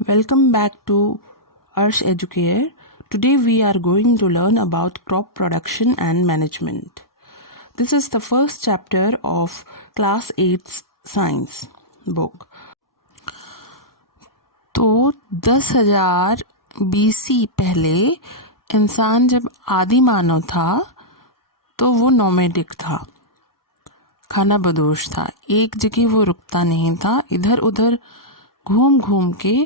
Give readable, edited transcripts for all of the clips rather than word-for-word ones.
Welcome back to Arsh Educare. Today we are going to learn about crop production and management. This is the first chapter of Class 8 Science book. तो 10,000 BC पहले इंसान जब आदि मानव था तो वो nomadic था, खाना बदोश था। एक जगह वो रुकता नहीं था, इधर उधर घूम घूम के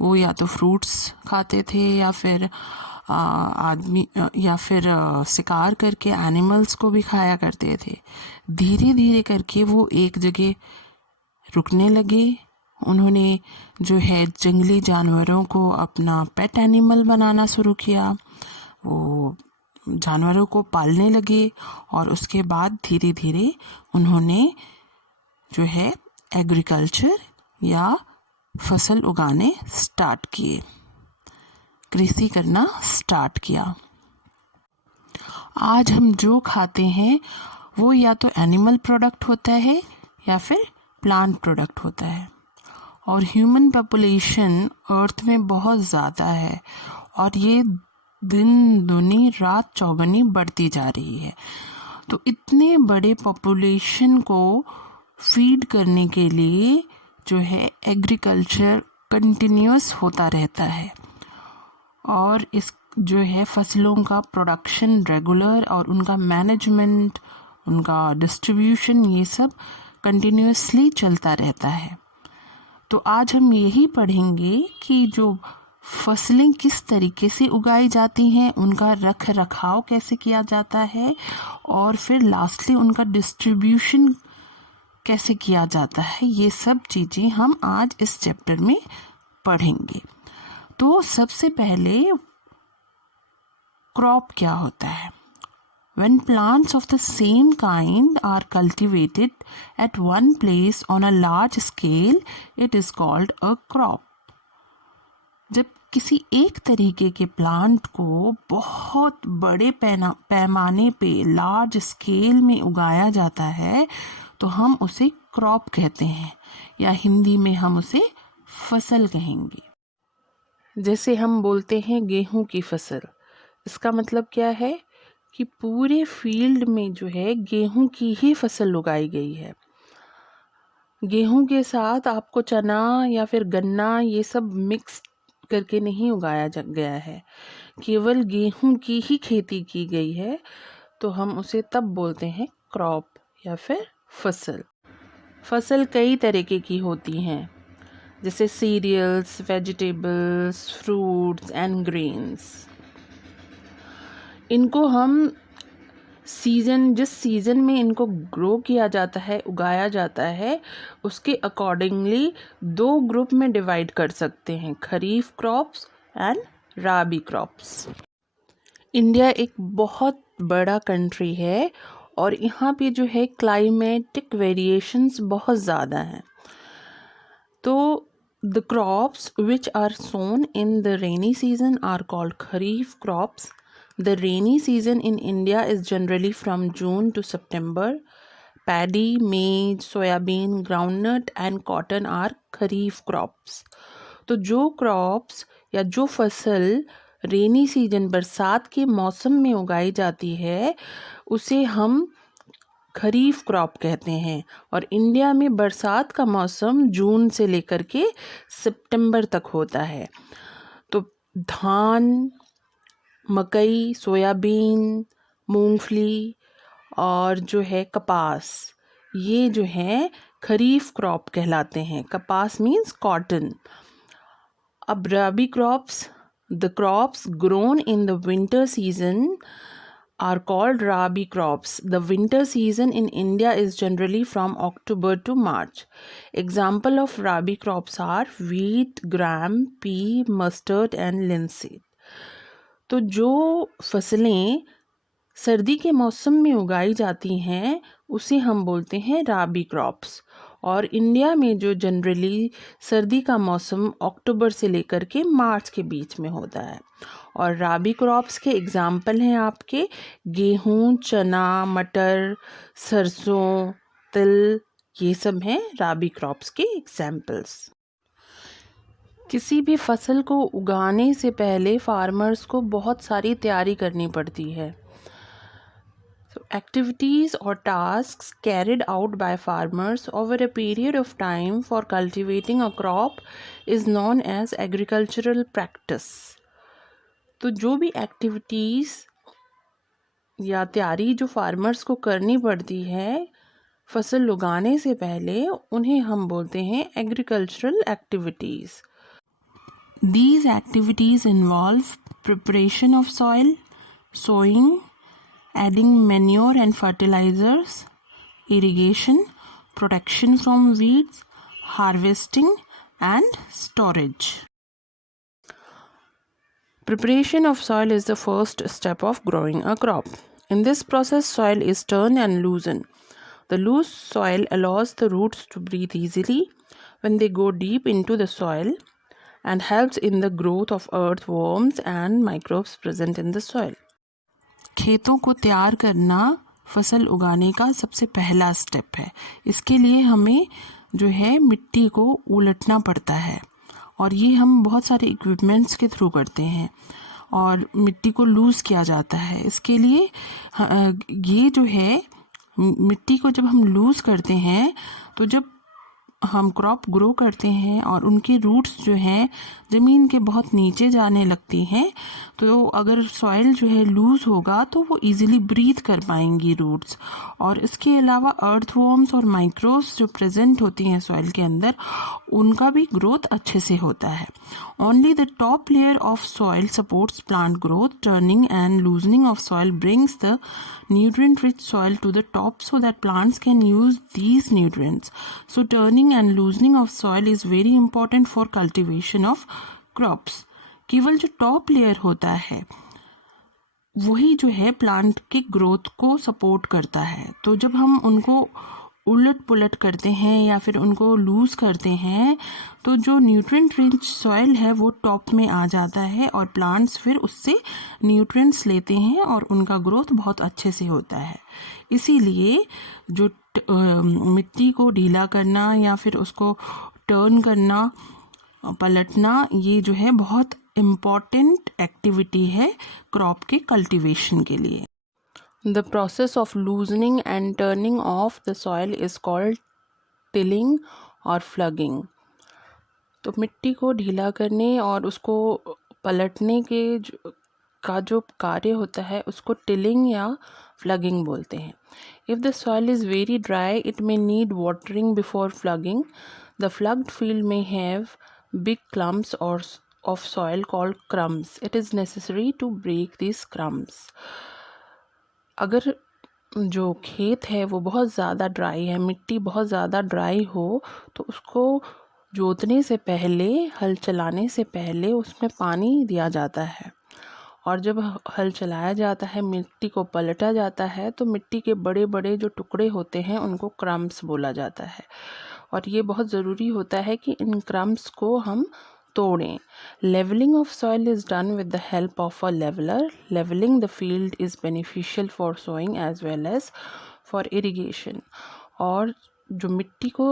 वो या तो फ्रूट्स खाते थे या फिर शिकार करके एनिमल्स को भी खाया करते थे। धीरे धीरे करके वो एक जगह रुकने लगे। उन्होंने जो है जंगली जानवरों को अपना पेट एनिमल बनाना शुरू किया। वो जानवरों को पालने लगे और उसके बाद धीरे धीरे उन्होंने जो है एग्रीकल्चर या फसल उगाने स्टार्ट किए, कृषि करना स्टार्ट किया। आज हम जो खाते हैं वो या तो एनिमल प्रोडक्ट होता है या फिर प्लांट प्रोडक्ट होता है। और ह्यूमन पॉपुलेशन अर्थ में बहुत ज़्यादा है और ये दिन दूनी रात चौगुनी बढ़ती जा रही है। तो इतने बड़े पॉपुलेशन को फीड करने के लिए जो है एग्रीकल्चर कंटिन्यूअस होता रहता है और इस जो है फसलों का प्रोडक्शन रेगुलर और उनका मैनेजमेंट, उनका डिस्ट्रीब्यूशन, ये सब कंटिन्यूअसली चलता रहता है। तो आज हम यही पढ़ेंगे कि जो फसलें किस तरीके से उगाई जाती हैं, उनका रख रखाव कैसे किया जाता है और फिर लास्टली उनका डिस्ट्रीब्यूशन कैसे किया जाता है। ये सब चीज़ें हम आज इस चैप्टर में पढ़ेंगे। तो सबसे पहले क्रॉप क्या होता है। When plants of the same kind are cultivated at one place on a large scale, it is called a crop. जब किसी एक तरीके के प्लांट को बहुत बड़े पैमाने पे लार्ज स्केल में उगाया जाता है तो हम उसे क्रॉप कहते हैं या हिंदी में हम उसे फसल कहेंगे। जैसे हम बोलते हैं गेहूं की फसल, इसका मतलब क्या है कि पूरे फील्ड में जो है गेहूं की ही फसल उगाई गई है। गेहूं के साथ आपको चना या फिर गन्ना ये सब मिक्स करके नहीं उगाया गया है, केवल गेहूं की ही खेती की गई है। तो हम उसे तब बोलते हैं क्रॉप या फिर फसल। फसल कई तरीके की होती हैं, जैसे cereals, vegetables, fruits and grains. इनको हम जिस सीज़न में इनको ग्रो किया जाता है, उगाया जाता है, उसके अकॉर्डिंगली दो ग्रुप में डिवाइड कर सकते हैं, kharif crops and rabi crops. India एक बहुत बड़ा कंट्री है और यहाँ पे जो है क्लाइमेटिक वेरिएशंस बहुत ज़्यादा हैं। तो the crops which are sown in the rainy season are called kharif crops. The rainy season in India is generally from June to September. Paddy, maize, soybean, groundnut and cotton are kharif crops. तो जो crops या जो फसल rainy season बरसात के मौसम में उगाई जाती है उसे हम खरीफ क्रॉप कहते हैं। और इंडिया में बरसात का मौसम जून से लेकर के सितंबर तक होता है। तो धान, मकई, सोयाबीन, मूंगफली और जो है कपास, ये जो है खरीफ क्रॉप कहलाते हैं। कपास मीन्स कॉटन। अब rabi crops, the crops grown in the winter season are called rabi crops. The winter season in India is generally from October to March. Example of rabi crops are wheat, gram, pea, mustard and linseed. तो जो फसलें सर्दी के मौसम में उगाई जाती हैं उसे हम बोलते हैं राबी क्रॉप्स। और इंडिया में जो जनरली सर्दी का मौसम अक्टूबर से लेकर के मार्च के बीच में होता है। और राबी क्रॉप्स के एग्जाम्पल हैं आपके गेहूं, चना, मटर, सरसों, तिल, ये सब हैं राबी क्रॉप्स के एग्जाम्पल्स। किसी भी फसल को उगाने से पहले फार्मर्स को बहुत सारी तैयारी करनी पड़ती है. So, activities or tasks carried out by farmers over a period of time for cultivating a crop is known as agricultural practice. तो जो भी एक्टिविटीज़ या तैयारी जो फार्मर्स को करनी पड़ती है फसल उगाने से पहले, उन्हें हम बोलते हैं agricultural activities. These activities involve preparation of soil, sowing, adding manure and fertilizers, irrigation, protection from weeds, harvesting and storage. Preparation of soil is the first step of growing a crop. In this process, soil is turned and loosened. The loose soil allows the roots to breathe easily when they go deep into the soil and helps in the growth of earthworms and microbes present in the soil. खेतों को तैयार करना फसल उगाने का सबसे पहला step है. इसके लिए हमें जो है मिट्टी को उलटना पड़ता है और ये हम बहुत सारे इक्विपमेंट्स के थ्रू करते हैं और मिट्टी को लूज़ किया जाता है. इसके लिए ये जो है मिट्टी को जब हम लूज़ करते हैं तो जब हम क्रॉप ग्रो करते हैं और उनके रूट्स जो हैं ज़मीन के बहुत नीचे जाने लगती हैं, तो अगर सॉइल जो है लूज़ होगा तो वो इजीली ब्रीथ कर पाएंगी रूट्स. और इसके अलावा अर्थवॉर्म्स और माइक्रोब्स जो प्रेजेंट होती हैं सॉइल के अंदर, उनका भी ग्रोथ अच्छे से होता है. Only the top layer of soil supports plant growth. Turning and loosening of soil brings the nutrient rich soil to the top so that plants can use these nutrients. So turning and loosening of soil is very important for cultivation of crops. केवल जो top layer होता है वही जो है plant की growth को support करता है. तो जब हम उनको उलट पुलट करते हैं या फिर उनको लूज़ करते हैं तो जो न्यूट्रिएंट रिच सॉइल है वो टॉप में आ जाता है और प्लांट्स फिर उससे न्यूट्रिएंट्स लेते हैं और उनका ग्रोथ बहुत अच्छे से होता है. इसीलिए जो मिट्टी को ढीला करना या फिर उसको टर्न करना, पलटना, ये जो है बहुत इम्पॉर्टेंट एक्टिविटी है क्रॉप के कल्टीवेशन के लिए. The process of loosening and turning off the soil is called tilling or plugging. तो मिट्टी को ढीला करने और उसको पलटने का जो कार्य होता है उसको टिलिंग या फ्लगिंग बोलते हैं. If the soil is very dry, it may need watering before plugging. The plugged field may have big clumps of soil called crumbs. It is necessary to break these crumbs. अगर जो खेत है वो बहुत ज़्यादा ड्राई है, मिट्टी बहुत ज़्यादा ड्राई हो, तो उसको जोतने से पहले, हल चलाने से पहले उसमें पानी दिया जाता है. और जब हल चलाया जाता है, मिट्टी को पलटा जाता है, तो मिट्टी के बड़े बड़े जो टुकड़े होते हैं उनको क्रम्स बोला जाता है. और ये बहुत ज़रूरी होता है कि इन क्रम्स को हम तोड़ें. Leveling of soil is done with the help of a leveler. Leveling the field is beneficial for sowing as well as for irrigation. और जो मिट्टी को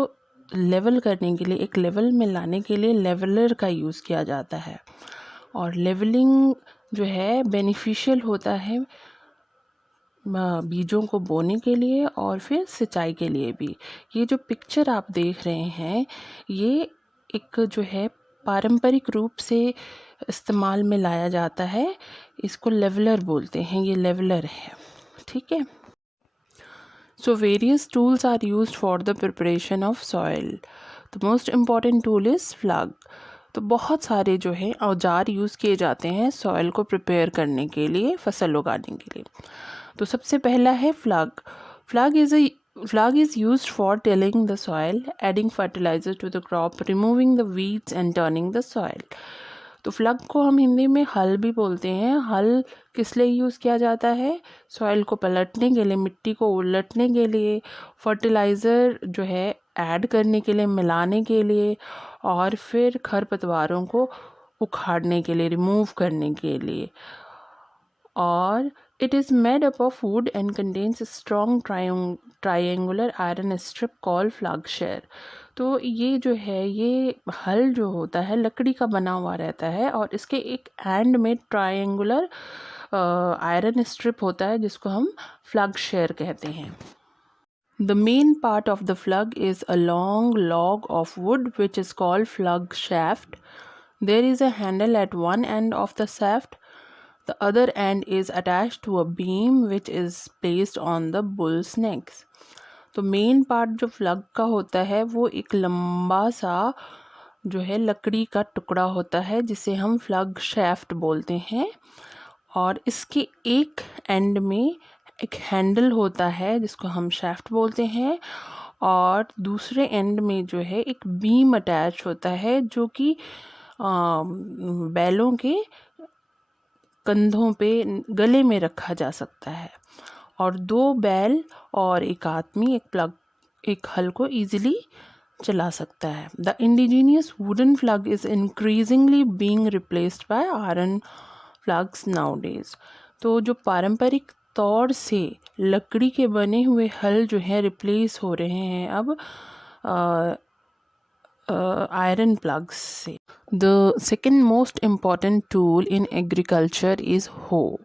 लेवल करने के लिए, एक लेवल में लाने के लिए लेवलर का यूज़ किया जाता है. और लेवलिंग जो है बेनिफिशियल होता है बीजों को बोने के लिए और फिर सिंचाई के लिए भी. ये जो पिक्चर आप देख रहे हैं ये एक जो है पारंपरिक रूप से इस्तेमाल में लाया जाता है. इसको लेवलर बोलते हैं, ये लेवलर है. ठीक है. So various tools are used for the preparation of soil. The most important tool is plough. तो बहुत सारे जो है औजार यूज़ किए जाते हैं सॉइल को प्रिपेयर करने के लिए, फसल उगाने के लिए. तो सबसे पहला है फ्लग. Flag is used for tilling the soil, adding fertilizer to the crop, removing the weeds and turning the soil. तो फ्लग को हम हिंदी में हल भी बोलते हैं. हल किस लिए यूज़ किया जाता है? सॉइल को पलटने के लिए, मिट्टी को उलटने के लिए, फर्टिलाइज़र जो है ऐड करने के लिए, मिलाने के लिए, और फिर खरपतवारों को उखाड़ने के लिए, रिमूव करने के लिए. और it is made up of wood and contains a strong triangular iron strip called flagshare. तो ये जो है, ये हल जो होता है लकड़ी का बना हुआ रहता है और इसके एक एंड में ट्रायंगुलर आयरन स्ट्रिप होता है जिसको हम फ्लग शेयर कहते हैं. The main part of the flug is a long log of wood which is called flug shaft. There is a handle at one end of the shaft. The other end is attached to a beam which is placed on the bull's necks. तो main part जो फ्लग का होता है वो एक लंबा सा जो है लकड़ी का टुकड़ा होता है जिसे हम फ्लग शैफ्ट बोलते हैं और इसके एक एंड में एक हैंडल होता है जिसको हम शैफ्ट बोलते हैं और दूसरे एंड में जो है एक बीम अटैच होता है जो कि बैलों के कंधों पे गले में रखा जा सकता है और 2 बैल और एक आदमी एक हल को इजीली चला सकता है. The indigenous wooden plough is increasingly being replaced by iron ploughs nowadays. तो जो पारंपरिक तौर से लकड़ी के बने हुए हल जो है रिप्लेस हो रहे हैं अब आयरन प्लग्स से. The second most important tool in agriculture is हो.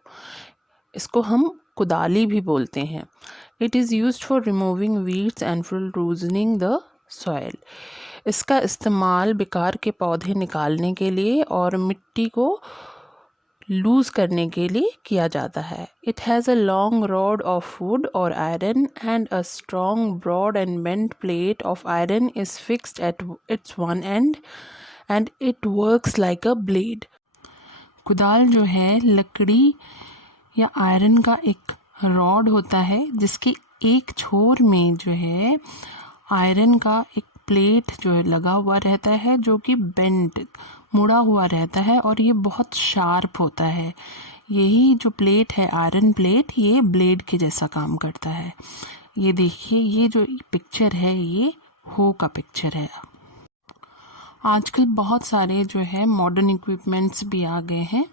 इसको हम कुदाली भी बोलते हैं. It is used for removing weeds and for loosening the soil. इसका इस्तेमाल बेकार के पौधे निकालने के लिए और मिट्टी को लूज करने के लिए किया जाता है. It has a long rod of wood or iron and a strong broad and bent plate of iron is fixed at its one end and it works like a blade. कुदाल जो है लकड़ी या आयरन का एक rod होता है जिसके एक छोर में जो है आयरन का एक प्लेट जो है लगा हुआ रहता है जो कि बेंट मुड़ा हुआ रहता है और ये बहुत शार्प होता है. यही जो प्लेट है आयरन प्लेट ये ब्लेड के जैसा काम करता है. ये देखिए ये जो पिक्चर है ये हो का पिक्चर है. आजकल बहुत सारे जो है मॉडर्न इक्विपमेंट्स भी आ गए हैं.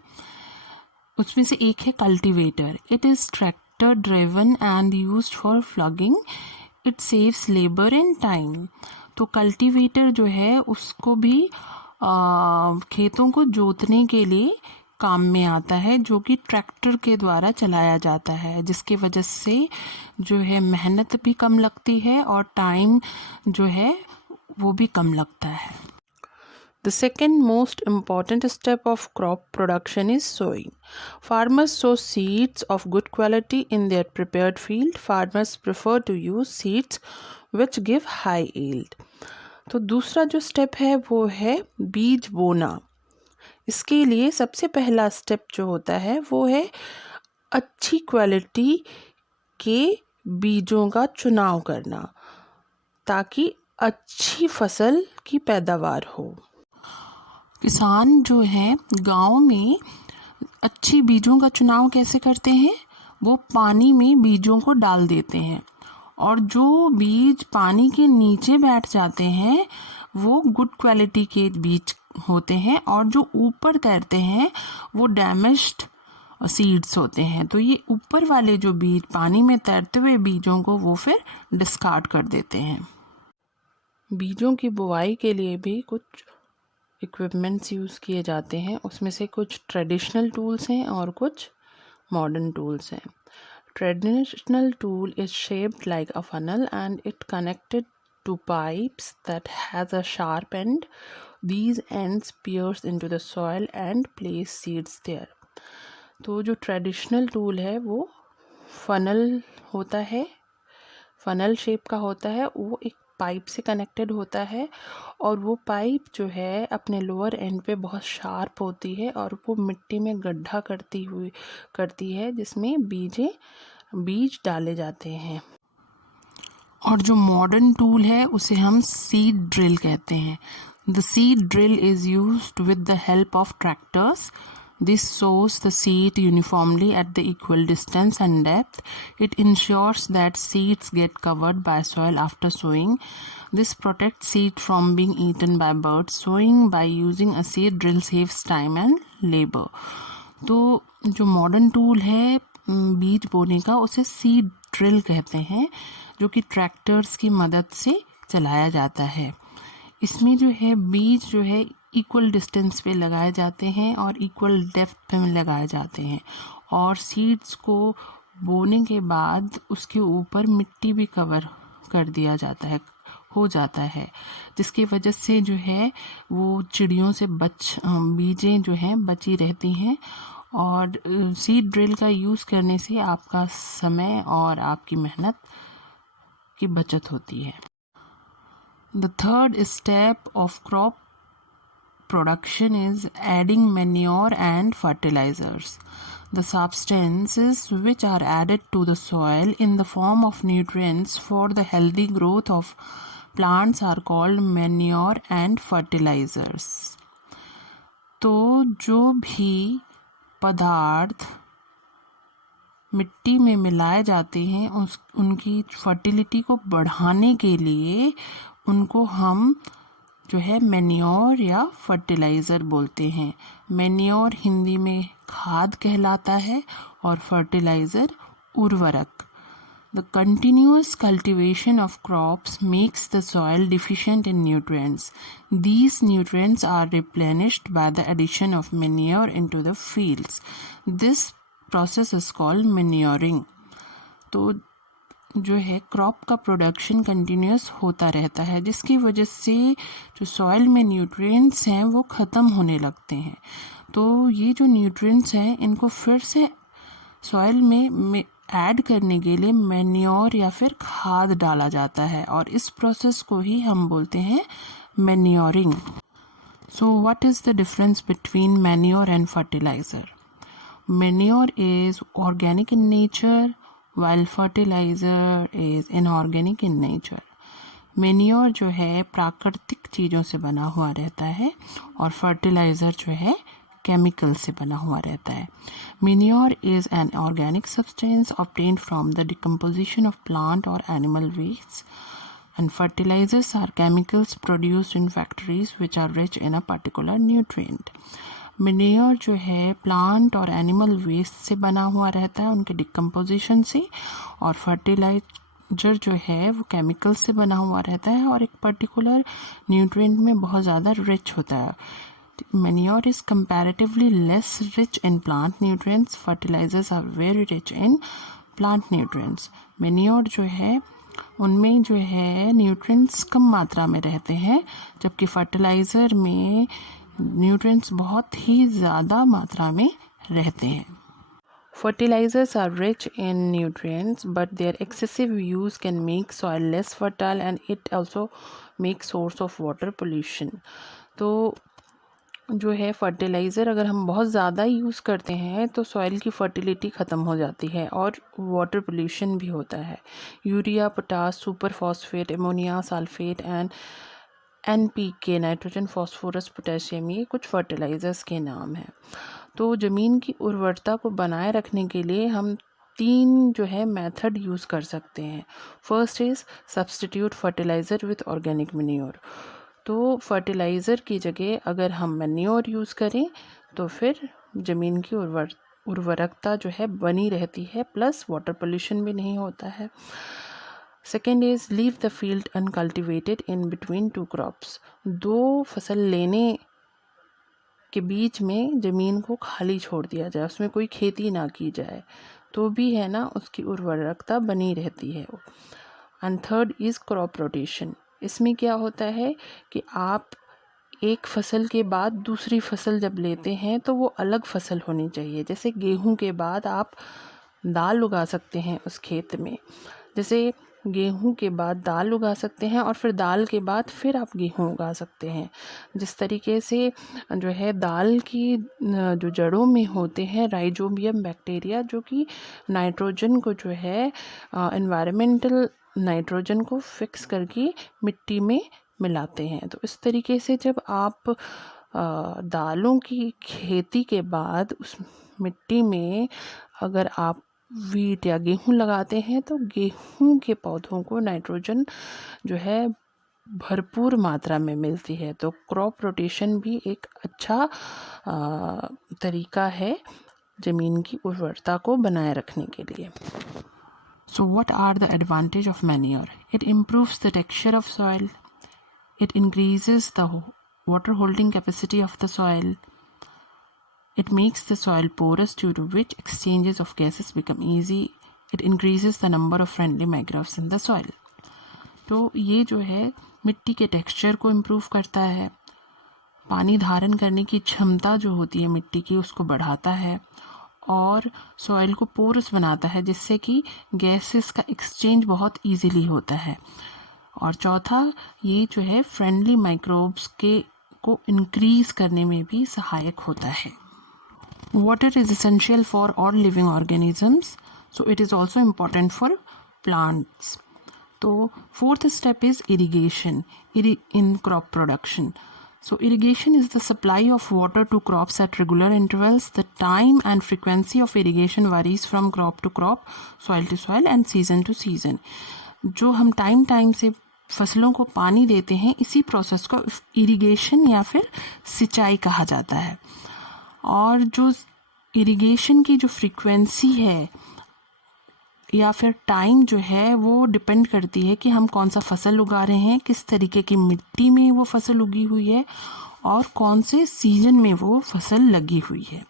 उसमें से एक है cultivator. It is tractor driven and used for ploughing. It saves labour and time. तो कल्टीवेटर जो है उसको भी खेतों को जोतने के लिए काम में आता है जो कि ट्रैक्टर के द्वारा चलाया जाता है जिसकी वजह से जो है मेहनत भी कम लगती है और टाइम जो है वो भी कम लगता है. The second most important step of crop production is sowing. Farmers sow seeds of good quality in their prepared field. Farmers prefer to use seeds which give high yield. तो दूसरा जो स्टेप है वो है बीज बोना. इसके लिए सबसे पहला स्टेप जो होता है वो है अच्छी क्वालिटी के बीजों का चुनाव करना ताकि अच्छी फसल की पैदावार हो. किसान जो है गांव में अच्छी बीजों का चुनाव कैसे करते हैं? वो पानी में बीजों को डाल देते हैं और जो बीज पानी के नीचे बैठ जाते हैं वो गुड क्वालिटी के बीज होते हैं और जो ऊपर तैरते हैं वो डैमेज्ड सीड्स होते हैं. तो ये ऊपर वाले जो बीज पानी में तैरते हुए बीजों को वो फिर डिस्कार्ड कर देते हैं. बीजों की बुआई के लिए भी कुछ इक्विपमेंट्स यूज़ किए जाते हैं. उसमें से कुछ ट्रेडिशनल टूल्स हैं और कुछ मॉडर्न टूल्स हैं. Traditional tool is shaped like a funnel and it connected to pipes that has a sharp end. These ends pierce into the soil and place seeds there. तो जो traditional tool है वो funnel होता है, funnel shape का होता है. वो एक पाइप से कनेक्टेड होता है और वो पाइप जो है अपने लोअर एंड पे बहुत शार्प होती है और वो मिट्टी में गड्ढा करती है जिसमें बीज डाले जाते हैं. और जो मॉडर्न टूल है उसे हम सीड ड्रिल कहते हैं. The seed drill is used with the help of tractors. This sows the seed uniformly at the equal distance and depth. It ensures that seeds get covered by soil after sowing. This protects seed from being eaten by birds. Sowing by using a seed drill saves time and labor. तो जो modern tool है बीज बोने का उसे seed drill कहते हैं जो कि ट्रैक्टर्स की मदद से चलाया जाता है. इसमें जो है बीज जो है इक्वल डिस्टेंस पे लगाए जाते हैं और इक्वल डेप्थ पे लगाए जाते हैं, और सीड्स को बोने के बाद उसके ऊपर मिट्टी भी कवर कर दिया जाता है, हो जाता है, जिसकी वजह से जो है वो चिड़ियों से बीजें जो हैं बची रहती हैं। और सीड ड्रिल का यूज़ करने से आपका समय और आपकी मेहनत की बचत होती है। The third step of crop production is adding manure and fertilizers. The substances which are added to the soil in the form of nutrients for the healthy growth of plants are called manure and fertilizers. तो जो भी पदार्थ मिट्टी में मिलाए जाते हैं उनकी फर्टिलिटी को बढ़ाने के लिए उनको हम जो है मैन्योर या फर्टिलाइज़र बोलते हैं। मैन्योर हिंदी में खाद कहलाता है और फर्टिलाइज़र उर्वरक। The continuous cultivation of crops makes the soil deficient in nutrients. These nutrients are replenished by the addition of manure into the fields. This process is called manuring. तो जो है क्रॉप का प्रोडक्शन कंटिन्यूस होता रहता है, जिसकी वजह से जो सॉइल में न्यूट्रिएंट्स हैं वो ख़त्म होने लगते हैं। तो ये जो न्यूट्रिएंट्स हैं इनको फिर से सॉइल में ऐड करने के लिए मैन्योर या फिर खाद डाला जाता है, और इस प्रोसेस को ही हम बोलते हैं manuring. So what is the difference between manure and fertiliser? Manure is organic in nature while fertilizer is inorganic in nature. Manure जो है प्राकृतिक चीज़ों से बना हुआ रहता है और फर्टिलाइज़र जो है केमिकल से बना हुआ रहता है। Manure is an organic substance obtained from the decomposition of plant or animal waste, and fertilizers are chemicals produced in factories which are rich in a particular nutrient. Manure जो है plant और animal waste से बना हुआ रहता है, उनके decomposition से, और फर्टिलाइजर जो है वो केमिकल से बना हुआ रहता है और एक पर्टिकुलर न्यूट्रिएंट में बहुत ज़्यादा रिच होता है। Manure is comparatively less rich in plant nutrients, fertilisers are very rich in plant nutrients. Manure जो है उनमें जो है न्यूट्रिएंट्स कम मात्रा में रहते हैं, जबकि फर्टिलाइज़र में न्यूट्रिएंट्स बहुत ही ज़्यादा मात्रा में रहते हैं। Fertilizers are rich in nutrients, but their excessive use can make soil less fertile and it also makes source of water pollution. तो जो है फर्टिलाइज़र अगर हम बहुत ज़्यादा यूज़ करते हैं तो सॉइल की फर्टिलिटी ख़त्म हो जाती है और वाटर पोल्यूशन भी होता है। Urea, potash, super phosphate, ammonia, sulphate and NPK, nitrogen, phosphorus, potassium, ये कुछ फर्टिलाइज़र्स के नाम हैं। तो ज़मीन की उर्वरता को बनाए रखने के लिए हम 3 जो है मेथड यूज़ कर सकते हैं। First is substitute fertiliser with organic manure. तो फर्टिलाइज़र की जगह अगर हम मैन्योर यूज़ करें तो फिर ज़मीन की उर्वरकता जो है बनी रहती है, प्लस वाटर पोल्यूशन भी नहीं होता है। Second is leave the field uncultivated in between 2 crops. 2 फसल लेने के बीच में ज़मीन को खाली छोड़ दिया जाए, उसमें कोई खेती ना की जाए, तो भी है ना उसकी उर्वरकता बनी रहती है। And third is crop rotation. इसमें क्या होता है कि आप एक फसल के बाद दूसरी फसल जब लेते हैं तो वो अलग फसल होनी चाहिए। जैसे गेहूं के बाद आप दाल उगा सकते हैं उस खेत में, जैसे गेहूं के बाद दाल उगा सकते हैं और फिर दाल के बाद फिर आप गेहूं उगा सकते हैं। जिस तरीके से जो है दाल की जो जड़ों में होते हैं राइजोबियम बैक्टीरिया, जो कि नाइट्रोजन को जो है एनवायरमेंटल नाइट्रोजन को फिक्स करके मिट्टी में मिलाते हैं। तो इस तरीके से जब आप दालों की खेती के बाद उस मिट्टी में अगर आप वीट या गेहूं लगाते हैं तो गेहूं के पौधों को नाइट्रोजन जो है भरपूर मात्रा में मिलती है। तो क्रॉप रोटेशन भी एक अच्छा तरीका है ज़मीन की उर्वरता को बनाए रखने के लिए। So what are the advantage of manure? It improves the texture of soil. It increases the water holding capacity of the soil. It makes the soil porous, due to which exchanges of gases become easy. It increases the number of friendly microbes in the soil. तो ये जो है मिट्टी के texture को improve करता है, पानी धारण करने की क्षमता जो होती है मिट्टी की उसको बढ़ाता है, और सॉइल को पोरस बनाता है, जिससे कि गैसेस का एक्सचेंज बहुत इजीली होता है। और चौथा, ये जो है फ्रेंडली माइक्रोब्स को इंक्रीज करने में भी सहायक होता है। Water is essential for all living organisms, so it is also important for plants. तो fourth step is irrigation in crop production. So irrigation is the supply of water to crops at regular intervals. The time and frequency of irrigation varies from crop to crop, soil to soil and season to season. जो हम time से फसलों को पानी देते हैं, इसी process को इरिगेशन या फिर सिंचाई कहा जाता है। और जो इरिगेशन की जो फ्रीक्वेंसी है या फिर टाइम जो है वो डिपेंड करती है कि हम कौन सा फसल उगा रहे हैं, किस तरीके की मिट्टी में वो फसल उगी हुई है और कौन से सीजन में वो फसल लगी हुई है।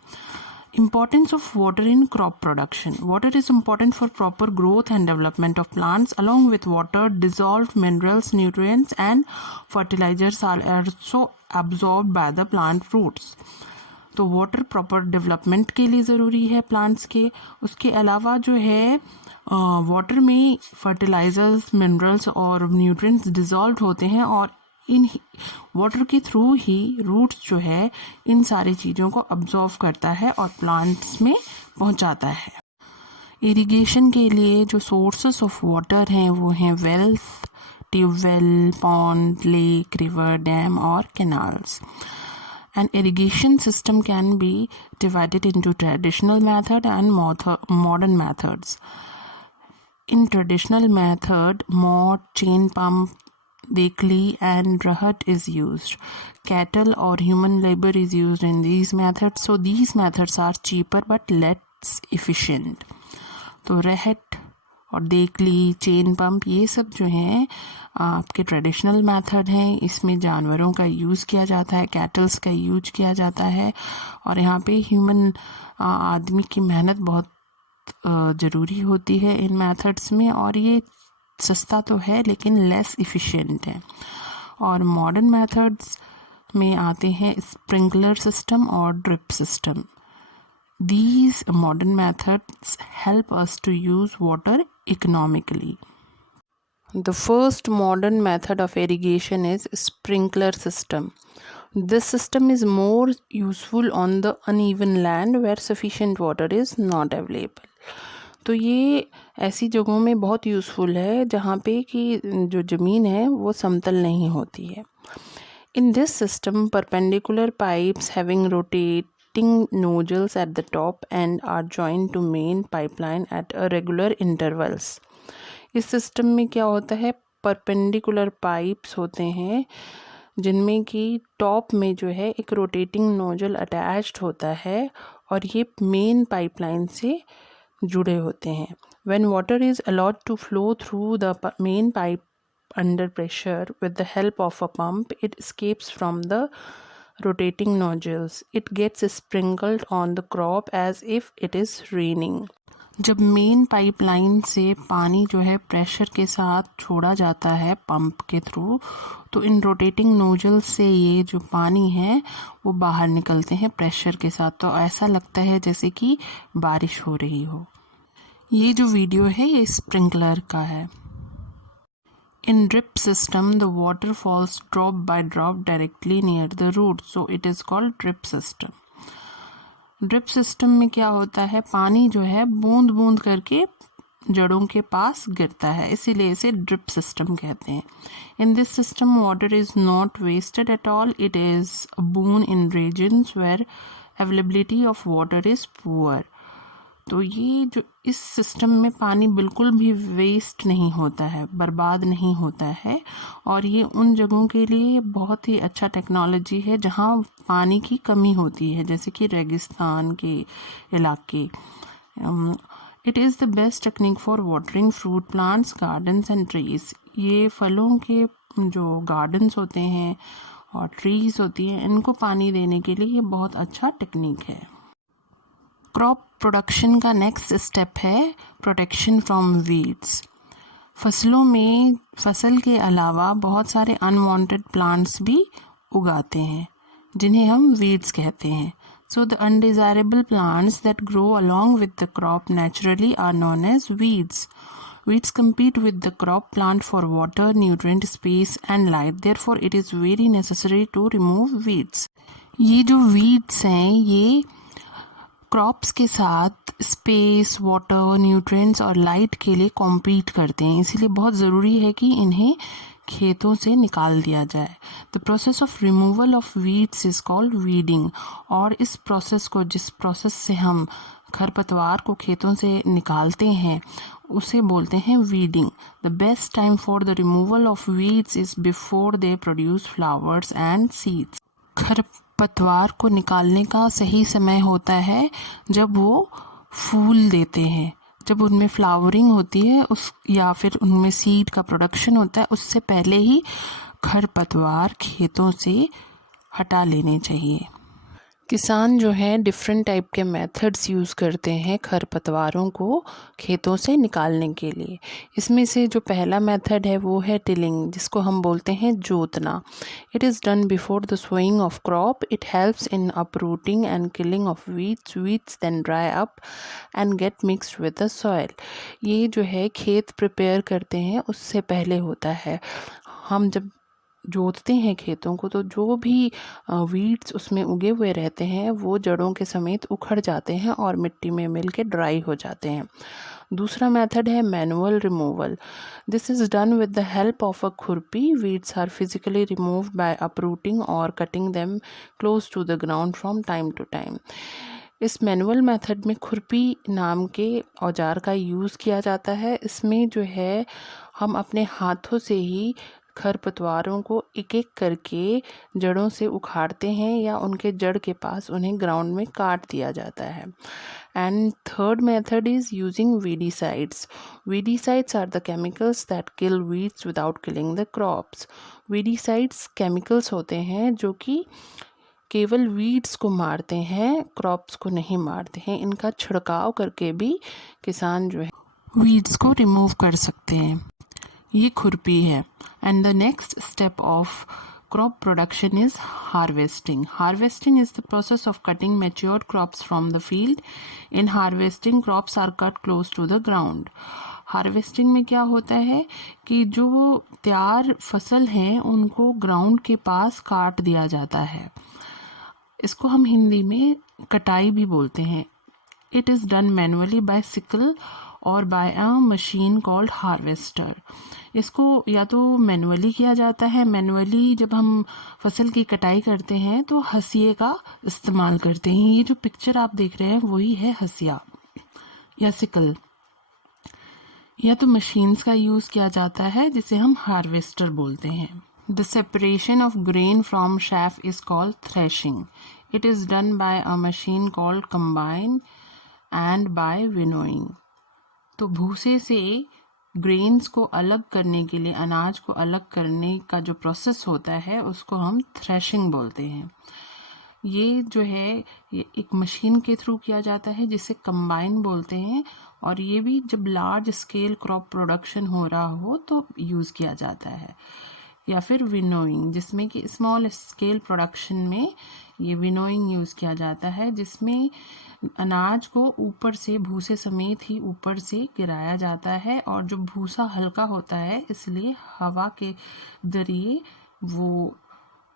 Importance of water in crop production. Water is important for proper growth and development of plants. Along with water, dissolved minerals, nutrients and fertilizers are also absorbed by the plant roots. तो water proper development के लिए ज़रूरी है plants के। उसके अलावा जो है वाटर में फर्टिलाइजर्स, मिनरल्स और न्यूट्रिएंट्स डिज़ोल्व होते हैं और इन वाटर के थ्रू ही रूट्स जो है इन सारी चीज़ों को अब्जॉर्व करता है और प्लांट्स में पहुंचाता है। इरिगेशन के लिए जो सोर्सेस ऑफ वाटर हैं वो हैं wells, tubewell, pond, lake, river, dam और canals. An irrigation system can be divided into traditional method and modern methods. In traditional method, mud, chain pump, Dekli and rahat is used. Cattle or human labor is used in these methods. So these methods are cheaper but less efficient. तो रहट और देखली, chain pump, ये सब जो हैं आपके traditional method हैं। इसमें जानवरों का यूज़ किया जाता है, कैटल्स का यूज किया जाता है और यहाँ पे ह्यूमन आदमी की मेहनत बहुत ज़रूरी होती है इन मेथड्स में, और ये सस्ता तो है लेकिन लेस इफ़िशिएंट है। और मॉडर्न मेथड्स में आते हैं स्प्रिंकलर सिस्टम और drip system. These modern methods help us to use water economically. The first modern method of irrigation is sprinkler system. This system is more useful on the uneven land where sufficient water is not available. तो ये ऐसी जगहों में बहुत useful है जहाँ पे कि जो ज़मीन है वो समतल नहीं होती है। In this system, perpendicular pipes having rotating nozzles at the top end are joined to main pipeline at a regular intervals. इस सिस्टम में क्या होता है, परपेंडिकुलर पाइप्स होते हैं जिनमें कि टॉप में जो है एक रोटेटिंग नोजल अटैच्ड होता है और ये मेन पाइपलाइन से जुड़े होते हैं। When water is allowed to flow through the main pipe under pressure with the help of a pump, it escapes from the rotating nozzles. It gets sprinkled on the crop as if it is raining. जब main pipeline से पानी जो है pressure के साथ छोड़ा जाता है पंप के थ्रू, तो इन रोटेटिंग नोजल से ये जो पानी है वो बाहर निकलते हैं प्रेशर के साथ, तो ऐसा लगता है जैसे कि बारिश हो रही हो। ये जो वीडियो है ये स्प्रिंकलर का है। In drip system, the water falls drop by drop directly near the root, so it is called drip system. Drip system में क्या होता है, पानी जो है बूंद बूंद करके जड़ों के पास गिरता है, इसीलिए इसे ड्रिप सिस्टम कहते हैं। In this system water is not wasted at all, it is a boon in regions where availability of water is poor. तो ये जो इस सिस्टम में पानी बिल्कुल भी वेस्ट नहीं होता है, बर्बाद नहीं होता है, और ये उन जगहों के लिए बहुत ही अच्छा टेक्नोलॉजी है जहाँ पानी की कमी होती है, जैसे कि रेगिस्तान के इलाके। It is the best technique for watering fruit plants, gardens and trees. ये फलों के जो गार्डन्स होते हैं और ट्रीज़ होती हैं, इनको पानी देने के लिए ये बहुत अच्छा टेक्निक है। क्रॉप प्रोडक्शन का नेक्स्ट स्टेप है प्रोटेक्शन फ्रॉम वीड्स। फसलों में फसल के अलावा बहुत सारे अनवांटेड प्लांट्स भी उगाते हैं जिन्हें हम वीड्स कहते हैं। So the undesirable plants that grow along with the crop naturally are known as weeds. Weeds compete with the crop plant for water, nutrient, space and light. Therefore, it is very necessary to remove weeds. ये जो weeds हैं ये crops के साथ space, water, nutrients और light के लिए compete करते हैं, इसीलिए बहुत ज़रूरी है कि इन्हें खेतों से निकाल दिया जाए। The process of removal of weeds is called weeding. और इस प्रोसेस को, जिस प्रोसेस से हम खरपतवार को खेतों से निकालते हैं, उसे बोलते हैं weeding. The best time for the removal of weeds is before they produce flowers and seeds. खरपतवार को निकालने का सही समय होता है जब वो फूल देते हैं, जब उनमें फ्लावरिंग होती है उस या फिर उनमें सीड का प्रोडक्शन होता है, उससे पहले ही खरपतवार खेतों से हटा लेने चाहिए। किसान जो है डिफरेंट टाइप के मेथड्स यूज़ करते हैं खरपतवारों को खेतों से निकालने के लिए। इसमें से जो पहला मेथड है वो है टिलिंग, जिसको हम बोलते हैं जोतना। It is done before the sowing of crop. It helps in uprooting and killing of weeds. Weeds then dry up and get mixed with the soil. ये जो है खेत प्रिपेयर करते हैं उससे पहले होता है। हम जब जोतते हैं खेतों को तो जो भी वीड्स उसमें उगे हुए रहते हैं वो जड़ों के समेत उखड़ जाते हैं और मिट्टी में मिल के ड्राई हो जाते हैं। दूसरा मेथड है manual removal. This is done with the help of a khurpi. Weeds are physically removed by uprooting or cutting them close to the ground from time to time. इस मैनुअल मेथड में खुरपी नाम के औजार का यूज़ किया जाता है। इसमें जो है हम अपने हाथों से ही खरपतवारों को एक एक करके जड़ों से उखाड़ते हैं या उनके जड़ के पास उन्हें ग्राउंड में काट दिया जाता है। And third method is using weedicides. Weedicides are the chemicals that kill weeds without killing the crops. Weedicides chemicals होते हैं जो कि केवल वीड्स को मारते हैं, क्रॉप्स को नहीं मारते हैं। इनका छिड़काव करके भी किसान जो है वीड्स को रिमूव कर सकते हैं। ये खुरपी है। And the next step of crop production is harvesting. Harvesting is the process of cutting matured crops from the field. In harvesting, crops are cut close to the ground. Harvesting में क्या होता है कि जो तैयार फसल हैं उनको ग्राउंड के पास काट दिया जाता है। इसको हम हिंदी में कटाई भी बोलते हैं। It is done manually by sickle or by a machine called harvester. इसको या तो मैनुअली किया जाता है। मैनुअली जब हम फसल की कटाई करते हैं तो हंसिए का इस्तेमाल करते हैं। ये जो पिक्चर आप देख रहे हैं वही है हंसिया या सिकल। या तो मशीन्स का यूज़ किया जाता है जिसे हम हार्वेस्टर बोलते हैं। The separation of grain from chaff is called threshing. It is done by a machine called combine and by winnowing. तो भूसे से ग्रेन्स को अलग करने के लिए, अनाज को अलग करने का जो प्रोसेस होता है उसको हम थ्रेशिंग बोलते हैं। ये जो है ये एक मशीन के थ्रू किया जाता है जिसे कंबाइन बोलते हैं। और ये भी जब लार्ज स्केल क्रॉप प्रोडक्शन हो रहा हो तो यूज़ किया जाता है। या फिर विनोइंग, जिसमें कि स्मॉल स्केल प्रोडक्शन में ये विनोइंग यूज़ किया जाता है, जिसमें अनाज को ऊपर से भूसे समेत ही ऊपर से गिराया जाता है और जो भूसा हल्का होता है इसलिए हवा के जरिए वो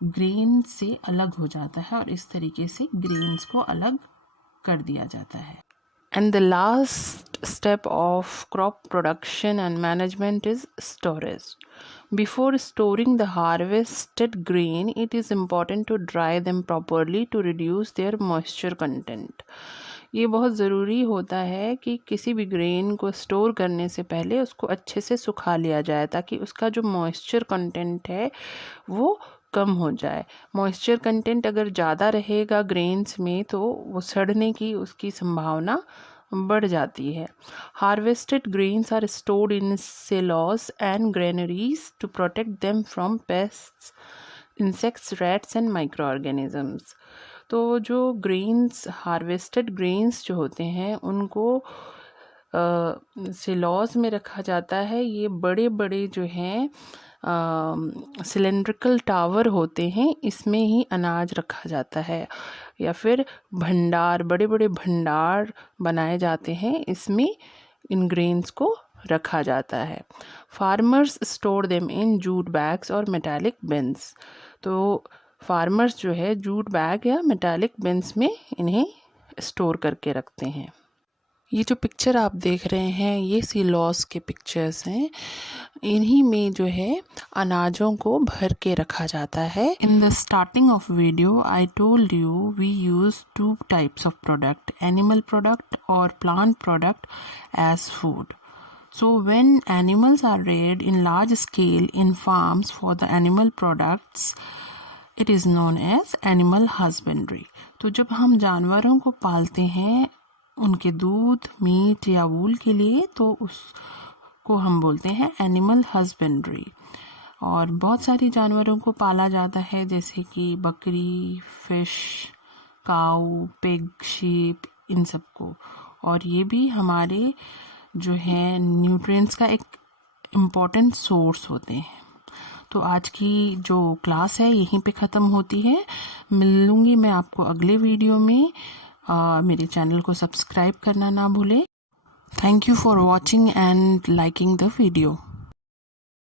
ग्रेन से अलग हो जाता है और इस तरीके से ग्रेन्स को अलग कर दिया जाता है। And the last step of crop production and management is storage. Before storing the harvested grain, it is important to dry them properly to reduce their moisture content. ये बहुत ज़रूरी होता है कि किसी भी ग्रेन को स्टोर करने से पहले उसको अच्छे से सुखा लिया जाए ताकि उसका जो मॉइस्चर कंटेंट है वो कम हो जाए। मॉइस्चर कंटेंट अगर ज़्यादा रहेगा ग्रेन्स में तो वो सड़ने की उसकी संभावना बढ़ जाती है। Harvested grains are stored in silos and granaries to protect them from pests, insects, rats and micro organisms. तो जो ग्रेन्स, हार्वेस्टेड ग्रेन्स जो होते हैं उनको सिलॉस में रखा जाता है। ये बड़े बड़े जो हैं सिलेंड्रिकल टावर होते हैं, इसमें ही अनाज रखा जाता है, या फिर भंडार, बड़े बड़े भंडार बनाए जाते हैं, इसमें इन ग्रेन्स को रखा जाता है। Farmers store them in jute bags और मेटालिक बिन्स। तो फार्मर्स जो है जूट बैग या मेटालिक बिन्स में इन्हें स्टोर करके रखते हैं। ये जो पिक्चर आप देख रहे हैं ये सिलॉस के पिक्चर्स हैं। इन्हीं में जो है अनाजों को भर के रखा जाता है। In the starting of video I told you we use 2 types of product, animal product और plant product as food. So when animals are reared in large scale in farms for the animal products, it is known as animal husbandry. तो जब हम जानवरों को पालते हैं उनके दूध, मीट या वूल के लिए, तो उसको हम बोलते हैं एनिमल हस्बेंड्री। और बहुत सारी जानवरों को पाला जाता है, जैसे कि बकरी, फिश, काऊ, पिग, शीप, इन सब को। और ये भी हमारे जो है न्यूट्रिएंट्स का एक इम्पॉर्टेंट सोर्स होते हैं। तो आज की जो क्लास है यहीं पे ख़त्म होती है। मिलूँगी मैं आपको अगले वीडियो में। मेरे चैनल को सब्सक्राइब करना ना भूलें। Thank you for watching and liking the video.